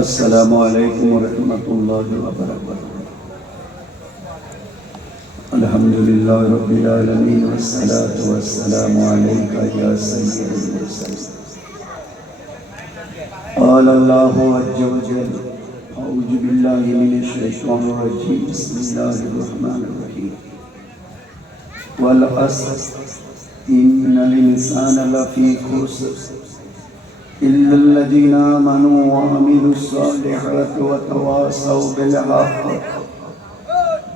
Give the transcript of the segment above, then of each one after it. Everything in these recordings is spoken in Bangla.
السلام عليكم ورحمة الله وبركاته. الحمد لله رب العالمين والصلاة والسلام عليك يا سيد المرسلين. قال الله عز وجل أعوذ بالله من الشيطان الرجيم. بسم الله الرحمن الرحيم. والعصر. إن الإنسان لفي خسر. إلا الذين آمنوا وعملوا الصالحات وتواصوا بالحق.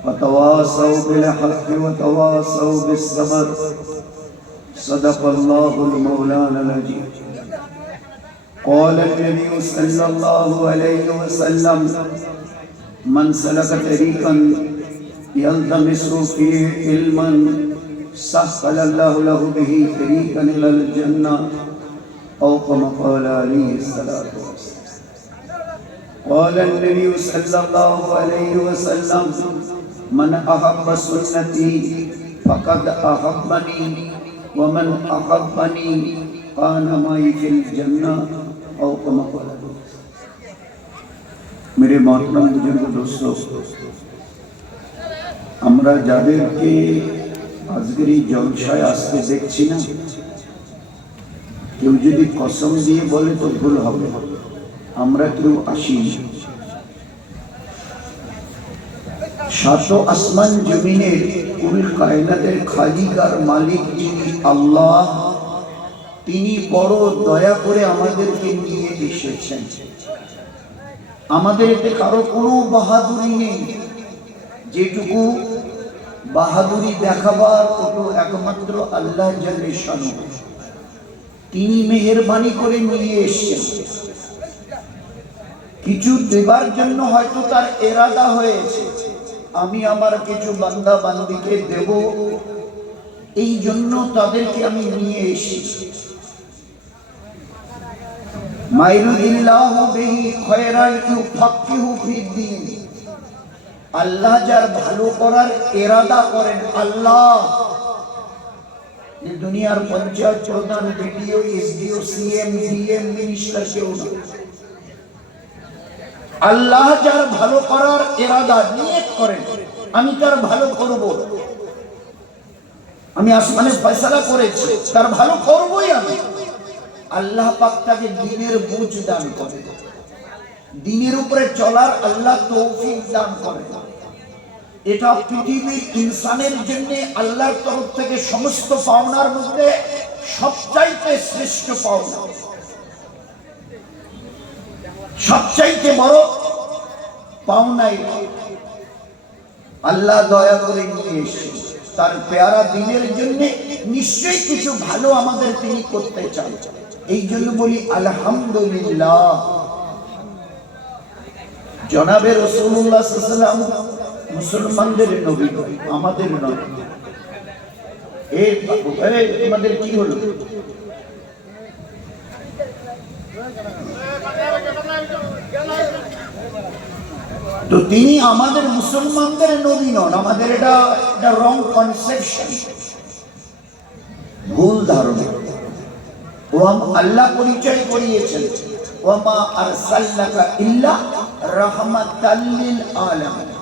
وتواصوا بالحق وتواصوا بالصبر. صدق الله المولانا العظيم. قال النبي صلى الله عليه وسلم، من سلك طريقا يلتمس فيه علما سهل الله له به طريقا إلى الجنة. او كما قال علی الصلاة قال النبی صلی اللہ علیہ وسلم، من احب سنتی فقد احبنی ومن احبنی قان معي في الجنة. او كما قال میرے محترم بزرگ دوستو আমরা যাদেরকে আজকের এই জলসায় আসতে দেখছি না কেউ যদি কসম দিয়ে বলে তো ভুল হবে। আমরা কেউ আসি আসমান জমিনের কুল মালিক যিনি আল্লাহ, তিনি বড় দয়া করে আমাদেরকে নিয়ে এসেছেন। আমাদের এতে কারও কোনো বাহাদুরি নেই। যেটুকু বাহাদুরি দেখাবার ওটু একমাত্র আল্লাহ জানে শানু। তিনি মেহরবানি করে নিয়ে এসছেন। কিছু দেবার জন্য হয়তো তার এরাদা হয়েছে। আমি আমার কিছু বান্দা বান্দিকে দেব। এই জন্য তাদেরকে আমি নিয়ে এসেছি। আল্লাহ যার ভালো করার এরাদা করেন, আল্লাহ। দুনিয়ার পঞ্চায়েত প্রধান, BDO, SDO, CM, DM, minister, কেউ আল্লাহ যার ভালো করার এরাদা নিয়ত করেন, আমি তার ভালো করব। আমি আসমানে ফয়সালা করেছি, তার ভালো করবই আমি। আল্লাহ পাক তাকে দিনের বুঝ দান করে দিনের উপরে চলার আল্লাহ তৌফিক দান করে এটা পৃথিবীর ইনসানের জন্য আল্লাহর তরফ থেকে সমস্ত পাওনার মধ্যে সবচাইতে শ্রেষ্ঠ পাওনা। সবচাইতে বড় পাওনাই আল্লাহ দয়া করে নিয়ে এসে তার পেয়ারা দিনের জন্য নিশ্চয়ই কিছু ভালো আমাদের তিনি করতে চান। এই জন্য বলি, আলহামদুলিল্লাহ। জনাবে রসুল্লাহ মুসলমানদের নবী, আমাদের আমাদের কি হলো? তো তিনি আমাদের মুসলমানদের নবী নন, আমাদের এটা এটা রং কনসেপশন ভুল ধারণা। ও আল্লাহ পরিচয় করিয়েছেন। ওমা আরসালনাকা ইল্লা রাহমাতাল লিল আলামিন।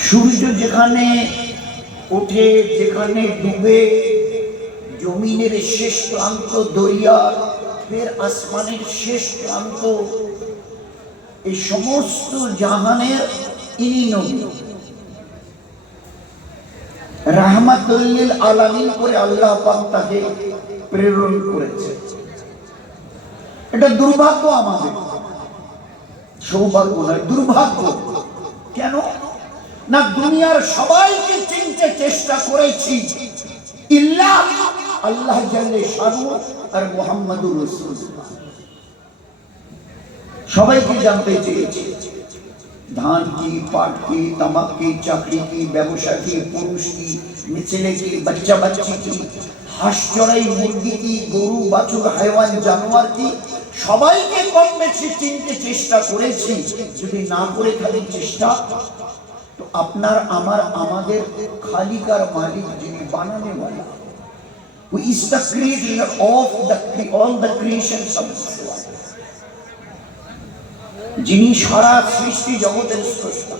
সূর্য যেখানে ওঠে, যেখানে ডুবে, জমিনের শেষ প্রান্ত দরিয়া, ফের আসমানের শেষ প্রান্ত, এই সমস্ত জাহানের ইনি নবী। রাহমাতুল্লিল আলামিন করে আল্লাহ পাক তাকে প্রেরণ করেছে। এটা দুর্ভাগ্য আমাদের। সৌভাগ্য নয়, দুর্ভাগ্য। কেন? না দুনিয়ার সবাইকে চিনতে চেষ্টা করেছি। ইল্লা আল্লাহ জাল্লে শানু আর মোহাম্মদুর সবাইকে জানতে চেয়েছি, ধান কি, পাট কি, তামাক কি, চাকরি কি, ব্যবসা কি, পুরুষ কি, ছেলে কি, বাচ্চা বাচ্চা কি, হাঁস চড়াই, মুরগি কি, গরু, বাছুর, হাইওয়ান, জানোয়ার কি, সবাইকে কম বেশি চিনতে চেষ্টা করেছি। যদি না করে খালি চেষ্টা তো আপনার আমার আমাদের খালিকার মালিক যিনি বানানে वाला who is the creator of the all the creations of this world যিনি সারা সৃষ্টি জগতের স্রষ্টা